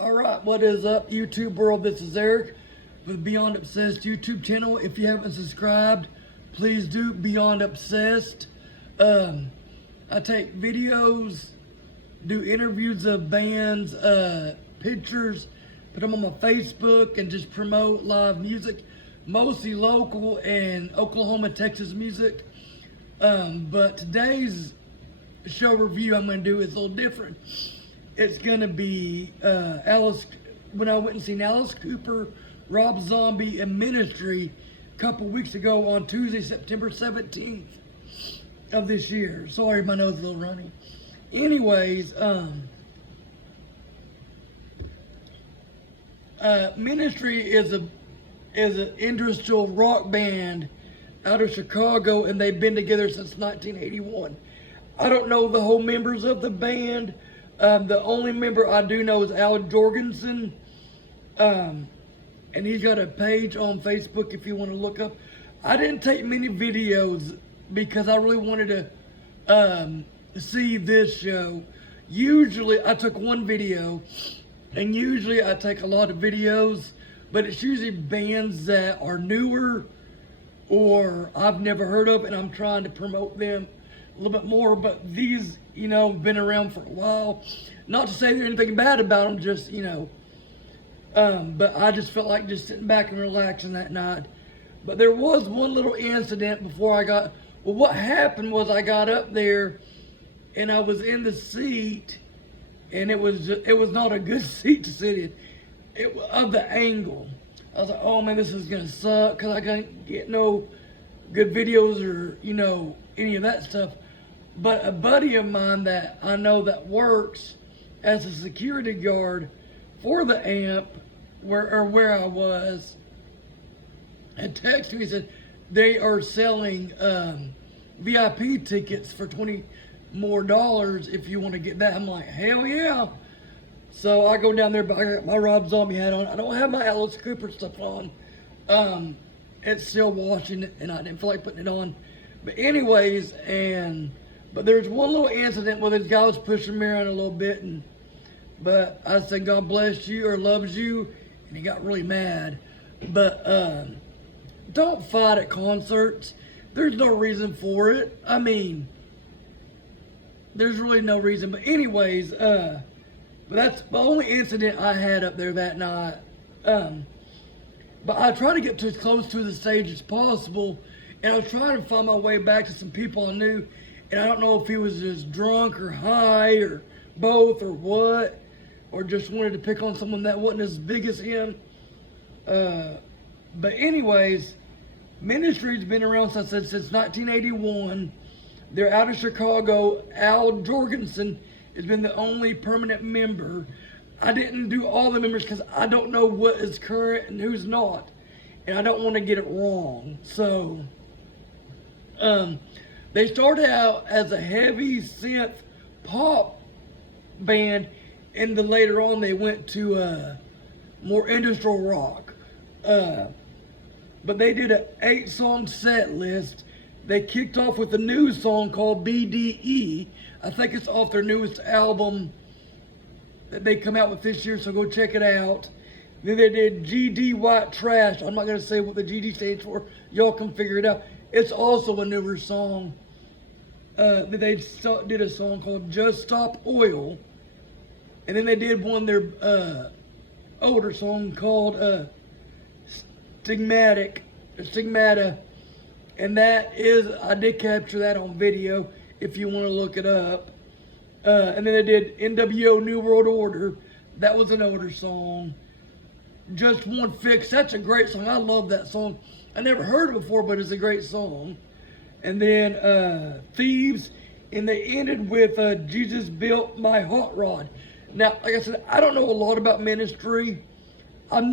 Alright, what is up YouTube world? This is Eric with Beyond Obsessed YouTube channel. If you haven't subscribed, please do. Beyond Obsessed. I take videos, do interviews of bands, pictures, put them on my Facebook and just promote live music, mostly local and Oklahoma, Texas music. But today's show review I'm going to do is a little different. It's going to be when I went and seen Alice Cooper, Rob Zombie, and Ministry a couple weeks ago on Tuesday, September 17th of this year. Sorry, my nose is a little runny. Anyways, Ministry is an industrial rock band out of Chicago, and they've been together since 1981. I don't know the whole members of the band. The only member I do know is Al Jorgensen, and he's got a page on Facebook if you want to look up. I didn't take many videos because I really wanted to see this show. Usually I took one video, and usually I take a lot of videos, but it's usually bands that are newer or I've never heard of, and I'm trying to promote them a little bit more. But these, you know, been around for a while. Not to say there's anything bad about them, just, you know, but I just felt like just sitting back and relaxing that night. But there was one little incident before I got, well, what happened was I got up there and I was in the seat, and it was not a good seat to sit in, of the angle. I was like, oh man, this is gonna suck, because I couldn't get no good videos or, you know, any of that stuff. But a buddy of mine that I know that works as a security guard for the amp where I was, and texted me and said they are selling VIP tickets for $20 more if you want to get that. I'm like, hell yeah. So I go down there, but I got my Rob Zombie hat on. I don't have my Alice Cooper stuff on. It's still washing it, and I didn't feel like putting it on. But anyways, but there's one little incident where this guy was pushing me around a little bit, but I said, God bless you or loves you, and he got really mad. But don't fight at concerts. There's no reason for it. I mean, there's really no reason. But anyways, but that's the only incident I had up there that night. But I try to get to as close to the stage as possible, and I was trying to find my way back to some people I knew, and I don't know if he was just drunk or high or both or what, or just wanted to pick on someone that wasn't as big as him. But anyways, Ministry's been around since 1981. They're out of Chicago. Al Jorgensen has been the only permanent member. I didn't do all the members because I don't know what is current and who's not, and I don't want to get it wrong. So they started out as a heavy synth pop band, and then later on they went to more industrial rock. But they did an 8-song set list. They kicked off with a new song called BDE. I think it's off their newest album that they come out with this year, so go check it out. Then they did GD White Trash. I'm not going to say what the GD stands for. Y'all can figure it out. It's also a newer song. They did a song called Just Stop Oil. And then they did one of their older song called Stigmata. And that is, I did capture that on video if you want to look it up. And then they did NWO New World Order. That was an older song. Just One Fix. That's a great song. I love that song. I never heard it before, but it's a great song. And then Thieves. And they ended with Jesus Built My Hot Rod. Now, like I said, I don't know a lot about Ministry. I'm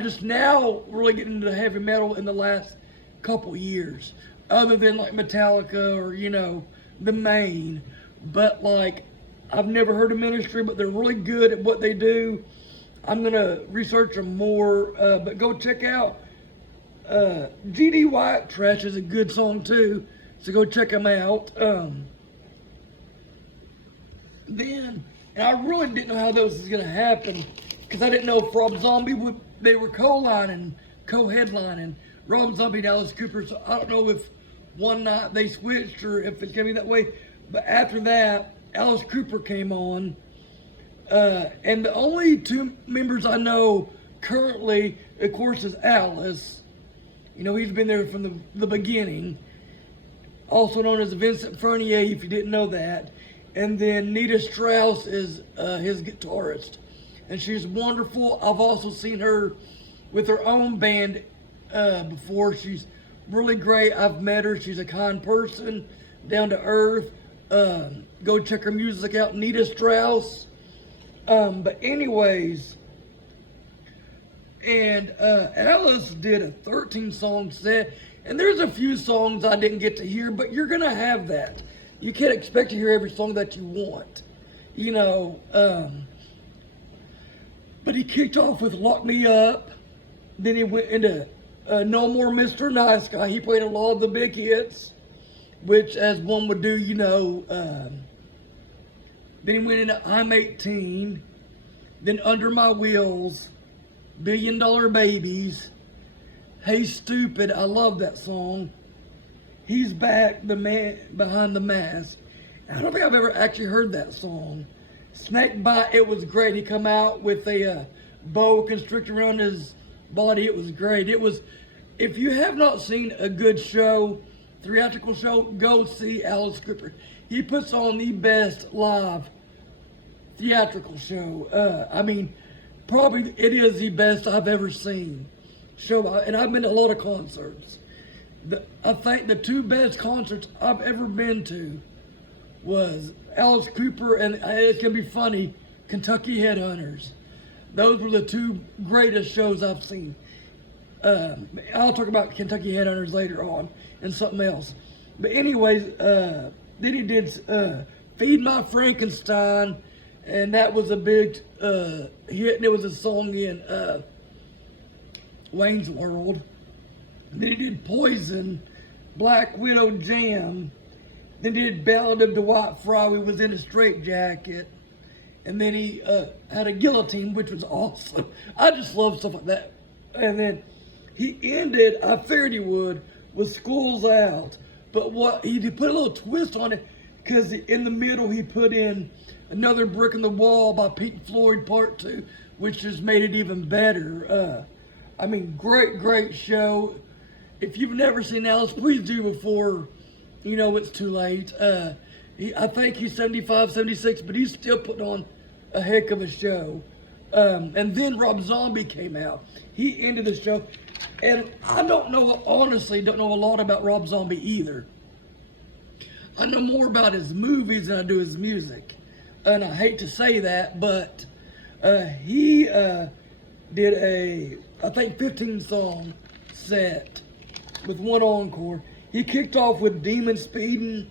just now really getting into heavy metal in the last couple years. Other than like Metallica or, you know, the Main. But like, I've never heard of Ministry, but they're really good at what they do. I'm gonna research them more, but go check out GD White Trash is a good song too, so go check them out. Then, and I really didn't know how this was gonna happen, because I didn't know if Rob Zombie would, they were co-headlining Rob Zombie and Alice Cooper, so I don't know if one night they switched or if it's gonna be that way. But after that, Alice Cooper came on, and the only two members I know currently, of course, is Alice. You know, he's been there from the beginning, also known as Vincent Fernier, if you didn't know that. And then Nita Strauss is his guitarist, and she's wonderful. I've also seen her with her own band before. She's really great. I've met her. She's a kind person, down to earth. Go check her music out, Nita Strauss. But anyways, and Alice did a 13-song set, and there's a few songs I didn't get to hear, but you're gonna have that. You can't expect to hear every song that you want, you know. But he kicked off with Lock Me Up. Then he went into No More Mr. Nice Guy. He played a lot of the big hits, which as one would do, you know. Then he went into I'm 18. Then Under My Wheels, $1 Billion Babies, Hey Stupid, I love that song. He's Back, The Man Behind the Mask. I don't think I've ever actually heard that song. Snake Bite, it was great. He come out with a boa constrictor around his body. It was great. It was, if you have not seen a good show, theatrical show, go see Alice Cooper. He puts on the best live theatrical show. I mean, probably it is the best I've ever seen show, and I've been to a lot of concerts. I think the two best concerts I've ever been to was Alice Cooper and, it's gonna be funny, Kentucky Headhunters. Those were the two greatest shows I've seen. I'll talk about Kentucky Headhunters later on and something else. But anyways, then he did Feed My Frankenstein, and that was a big hit, and it was a song in Wayne's World. Then he did Poison, Black Widow Jam. Then he did Ballad of Dwight Fry, he was in a straitjacket. And then he had a guillotine, which was awesome. I just love stuff like that. And then he ended, I figured he would, with School's Out. But what he put a little twist on it, because in the middle he put in Another Brick in the Wall by Pink Floyd Part 2, which just made it even better. I mean, great show. If you've never seen Alice, please do before, you know, it's too late. I think he's 75, 76, but he's still putting on a heck of a show. And then Rob Zombie came out. He ended the show. And I honestly don't know a lot about Rob Zombie either. I know more about his movies than I do his music. And I hate to say that, but he did a, I think, 15-song set with one encore. He kicked off with Demon Speeding.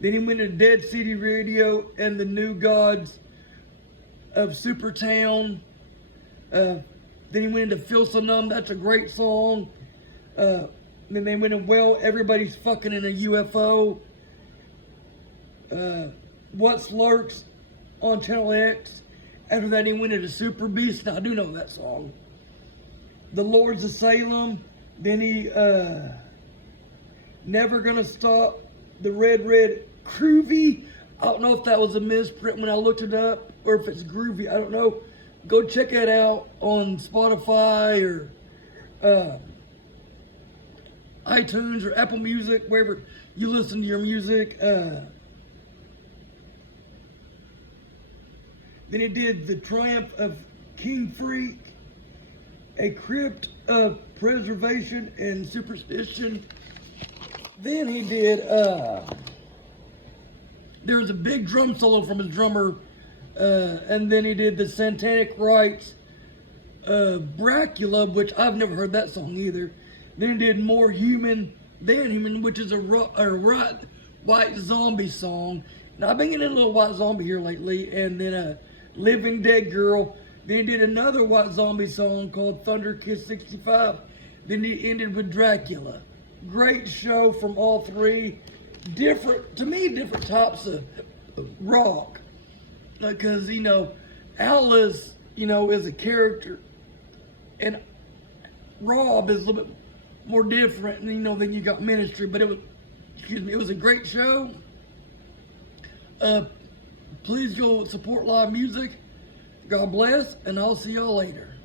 Then he went to Dead City Radio and the New Gods of Supertown. Then he went into Feel So Numb. That's a great song. Then they went in Well, Everybody's Fucking in a UFO. What Lurks on Channel X. After that, he went into Super Beast. Now, I do know that song. The Lords of Salem. Then he, Never Gonna Stop, the Red Groovy. I don't know if that was a misprint when I looked it up, or if it's Groovy, I don't know. Go check that out on Spotify or iTunes or Apple Music, wherever you listen to your music. Then he did The Triumph of King Freak, A Crypt of Preservation and Superstition. Then he did, there was a big drum solo from his drummer, and then he did the Satanic Rites, Bracula, which I've never heard that song either. Then he did More Human Than Human, which is a White Zombie song. Now I've been getting a little White Zombie here lately, and then Living Dead Girl. Then he did another White Zombie song called Thunder Kiss 65. Then he ended with Dracula. Great show from all three. Different types of rock. Because, you know, Alice is a character, and Rob is a little bit more different, and then you got Ministry. But it was a great show. Please go support live music. God bless, and I'll see y'all later.